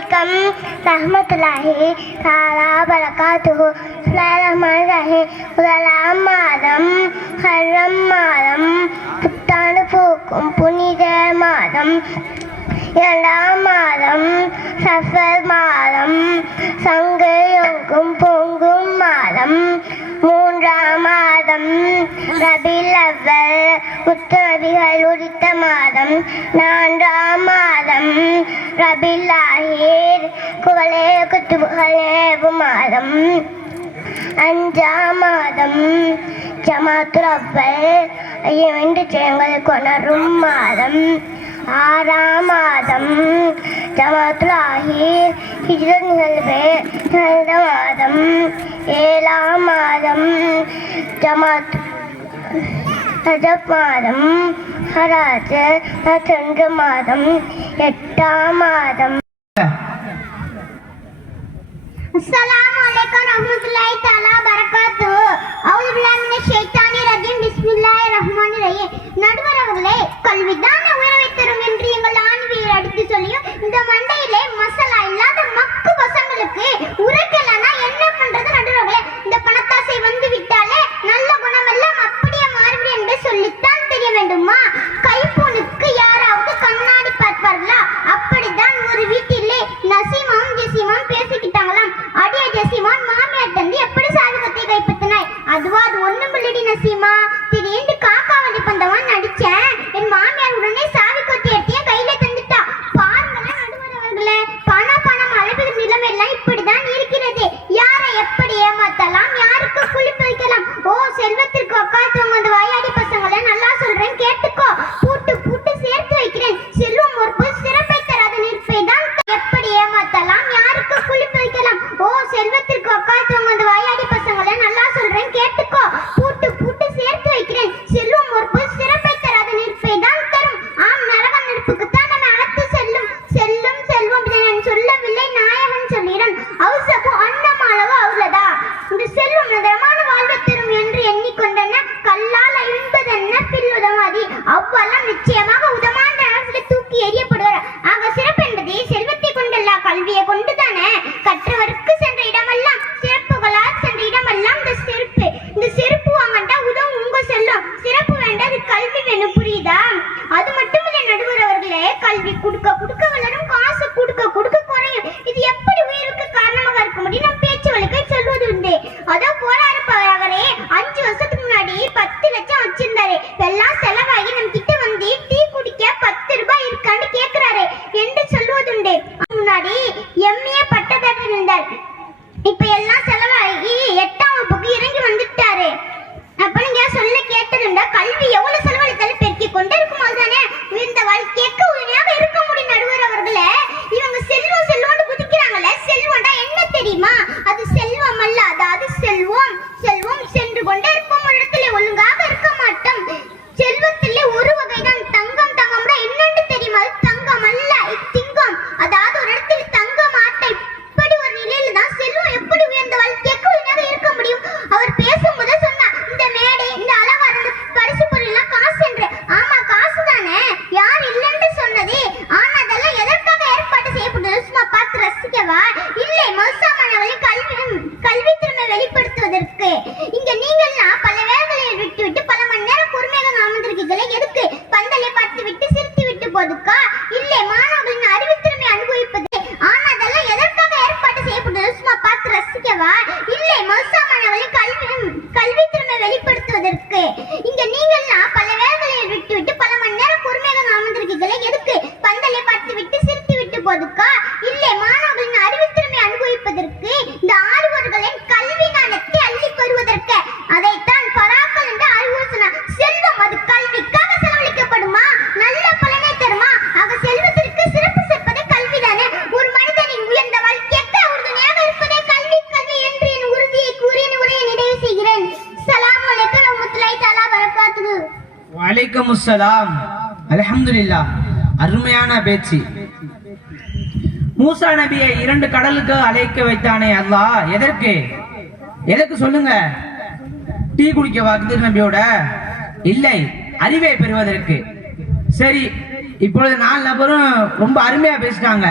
அலைக்கும் ரஹ்மத்துல்லாஹி தஆலா பரகாத்துஹு. பிஸ்மில்லாஹிர்ரஹ்மானிர்ரஹீம். முதலாம் மாதம் ஹர்ரம் மாதம், புத்தாண்டு பூக்கும் புனித மாதம். இரண்டாம் மாதம் சஃபர் மாதம், சங்கு எங்கும் பொங்கும் மாதம். மூன்றாம் மாதம் ரபீல் அவ்வல், முத்தநபிகள் உதித்த மாதம். நான்காம் மாதம் ரபீல் ஆஹிர், குவலே குத்துபுகள் ஏவும் மாதம். அஞ்சாம் மாதம் ஜமாத்துல் அவ்வல், 2 ஜெயங்கள் கொணரும் மாதம். ஆறாம் மாதம் ஜமாத்துல் ஆஹிர், ஹிஜ்ரத் நிகழ்வு நடந்த மாதம். ஏழாம் மாதம் ஜமாத் ரஜப் மாதம், ஹராஜ் சென்ற மாதம். எட்டாம் மாதம். அஸ்ஸலாமு அலைக்கும் ரஹ்மத்துல்லாஹி தஆலா பரகாத்துஹு. அஊது பில்லாஹி மினஷ் ஷைத்தானிர் ரஜீம். பிஸ்மில்லாஹிர் ரஹ்மானிர் ரஹீம். நடுவர் அவர்களே, கல்விதான் உயர்வை தரும் என்று எங்கள் ஆன்மீகர் அடித்து சொல்லியும் இந்த மண்டையிலே மசாலா இல்லாத மக்கு பசங்களுக்கு உரைக்கலன்னா என்ன பண்றது நடுவர்களே? இந்த பணத்தாசை வந்து விட்டாலே நல்ல குணமெல்லாம் அப்படியே மாறிவிடும் என்று சொல்லித்தான் தெரிய வேண்டுமா? கைப்பூனுக்கு யாராவது கண்ணாடி பார்ப்பார்களா? அப்படிதான் ஒரு வீட்டிலே நசீமாவும் ஜெசிமாவும் பேசிக்கிட்டாங்களாம். அடிய ஜெசிமான் மாமியார் தந்து எப்படி சாவிகத்தை கைப்பற்றினாய்? அதுவா, அது ஒண்ணும் இல்லடி நசீமா, திடீர்னு காக்கா வண்டி பந்தவன் நடிச்சேன், என் மாமியார் உடனே சாவி கொத்தி எடுத்து கையில தந்துட்டா. பாருங்களேன் நடுவர் அவர்களே, பணம் அளவுக்கு நிலைமை எல்லாம் இப்படிதான் இருக்கிறது. யாரை எப்படி ஏமாத்தலாம், யாருக்கு குளிப்பு வைக்கலாம்? ஓ செல்வத்திற்கு உட்காத்தவங்க அந்த வாயாடி பசங்களை நல்லா சொல்றேன் கேட்டுக்கோ. பூட்டு பூட்டு சேர்த்து வைக்கிறேன். செல்வம் ஒரு சிறப்பை தராத நிற்பை தான். எப்படி ஏமாத்தலாம், யாருக்கு குளிப்பு வைக்கலாம்? ஓ செல்வத்திற்கு உட்காத்தவங்க அந்த வாயாடி பசங்களை நல்லா சொல்றேன் கேட்டுக்கோ. பூட்டு பூட்டு சேர்த்து வைக்கிறேன். செல்வம் ஒரு சிறப்பை தராத நிற்பை தான் தரும். ஆம், நரகம் நெருப்புக்குத்தான் நம்ம அழைத்து செல்லும். செல்லும் செல்வம் இதை நான் சொல்லவில்லை, நாயகன் சொல்கிறேன். அவசகு அன்னமாளவு அவ்வளதா. இந்த செல்வம் நிதமான வாழ்வை தரும் என்று எண்ணிக்கொண்டன கல்லால் அழிந்ததென்ன பில்லுதமாதி. அவ்வளம் நிச்சயமாக உதமான அரசில் தூக்கி எறியப்படுவார். ஆக சிறப்பு என்பது செல்வத்தை கொண்டல்ல, கல்வியை கொண்டுதானே. கற்றவருக்கு சென்ற இடமெல்லாம் சிறப்புகளால் சென்ற இடமெல்லாம் இந்த செருப்பு. இந்த செருப்பு வாங்கண்டா உதவும் உங்க செல்லும். சிறப்பு வேண்டாம், அது கல்வி வேணும், புரியுதா? அது மட்டும் இல்லை நடுவர் அவர்களே, கல்வி கொடுக்க கொடுக்க வளரும், காசு கொடுக்க கொடுக்க குறையும். இது எப்படி உயிருக்கு காரணமாக இருக்க முடியும்? நம் பேச்சு வழக்கை சொல்வது உண்டு. அதோ போராறு அவரே 5 வருஷத்துக்கு முன்னாடி 10 லட்சம் வச்சிருந்தாரு. எல்லாம் செலவாகி நம் கிட்ட வந்து டீ குடிக்க 10 ரூபாய் இருக்கான்னு கேட்கிறாரு என்று சொல்வதுண்டு. முன்னாடி எம்ஏ பட்டதாரி இருந்தார். இப்ப எல்லாம் செலவாகி 8ஆம் வகுப்புக்கு இறங்கி வந்துட்டாரு. அப்ப நீங்க சொல்ல கேட்டதுண்டா, கல்வி எவ்வளவு செலவழித்தாலும் பெருக்கி கொண்டே இருக்கும் போதுதானே இந்த வாழ்க்கைக்கு உயிராக இருக்க முடியும். நடுவர் அவர்களே, இவங்க செல்வம் செல்வம்னு குதிக்கிறாங்கல்ல, செல்வம்டா என்ன தெரியுமா? அது செல்வம் அல்ல, அதாவது செல்வம் செல்வம் சென்று கொண்டே இருப்போம், ஒரு இடத்துல ஒழுங்காக இருக்க மாட்டோம். செல்வத்திலே ஒரு வகைதான் தங்கம். தங்கம்னா என்னன்னு தெரியுமா? அது தங்கம் அல்ல, திங்கம். அதாவது ஒரு இடத்துல தங்க மாட்டை. இப்படி ஒரு நிலையில தான் செல்வம் எப்படி உயர்ந்த வாழ்க்கைக்கு உயிராக இருக்க முடியும். அவர் பேசும்போது சொன்னா, இந்த மேடை, இந்த அலங்காரம், இந்த பரிசு பொருள் எல்லாம் காசு என்று. ஆமா, காசு தானே, யார் இல்லைன்னு சொன்னது? ஆனா அதெல்லாம் எதற்காக ஏற்பாடு செய்யப்பட்டது? சும்மா பார்த்து ரசிக்கவா? இல்லை, மோசமானவர்களை கல்வி திறமை வெளிப்படுத்துவதற்கு. இங்க நீங்கள்லாம் பல வேலைகளை விட்டு பல மணி நேரம் பொறுமையாக அமர்ந்திருக்கீங்களே, எதுக்கு? பந்தலை பார்த்து விட்டு சிரித்து விட்டு போதுக்கா? இல்லை, மாணவர்களின் அறிவுத்திறமை அனுபவிப்பது. ஆனா அதெல்லாம் எதற்காக ஏற்பாடு செய்யப்பட்டது? சும்மா பார்த்து ரசிக்கவா? இல்லை, மோசமானவர்களை கல்வி திறமை வெளிப்படுத்துவதற்கு. இங்க நீங்கள்லாம் பல வேலைகளை விட்டு பல மணி நேரம் பொறுமையாக அமர்ந்திருக்கீங்களே, எதுக்கு? பந்தலை பார்த்து விட்டு சிரித்து விட்டு போதுக்கா? இல்லை, மாணவர்களின் அறிவுத்திறமை அனுபவிப்பதற்கு. இந்த ஆறுவர்களின் கல்வி ஞானத்தை அள்ளி பெறுவதற்கு. அதைத்தான் பராக்கள் என்று அறிவுறுத்தின. செல்வம் அது கல்விக்காக செலவழிக்கப்படுமா? நல்ல பலனை தருமா? ஆக செல்வத்திற்கு சிறப்பு சேர்ப்பதே கல்விதானே. ஒரு மனிதனின் உயர்ந்த வாழ்க்கைக்கு உறுதுணையாக இருப்பதே கல்வி. கல்வி என்று என் உறுதியை கூறி என் உரையை நிறைவு செய்கிறேன். ஸலாமு அலைக்கும் ரஹ்மத்துல்லாஹி தஆலா பரகாத்துஹு. வலைக்கும் அஸ்ஸலாம். அல்ஹம்துலில்லாஹ். அருமையான பேச்சு. மூசா நபியை 2 கடலுக்கு அழைக்க வைத்தானே அல்லாஹ், எதற்கு சொல்லுங்க? டீ குடிக்க கதிர் நபியோட? இல்லை, அறிவை பெறுவதற்கு. சரி, இப்பொழுது 4 நபரும் ரொம்ப அருமையா பேசிட்டாங்க.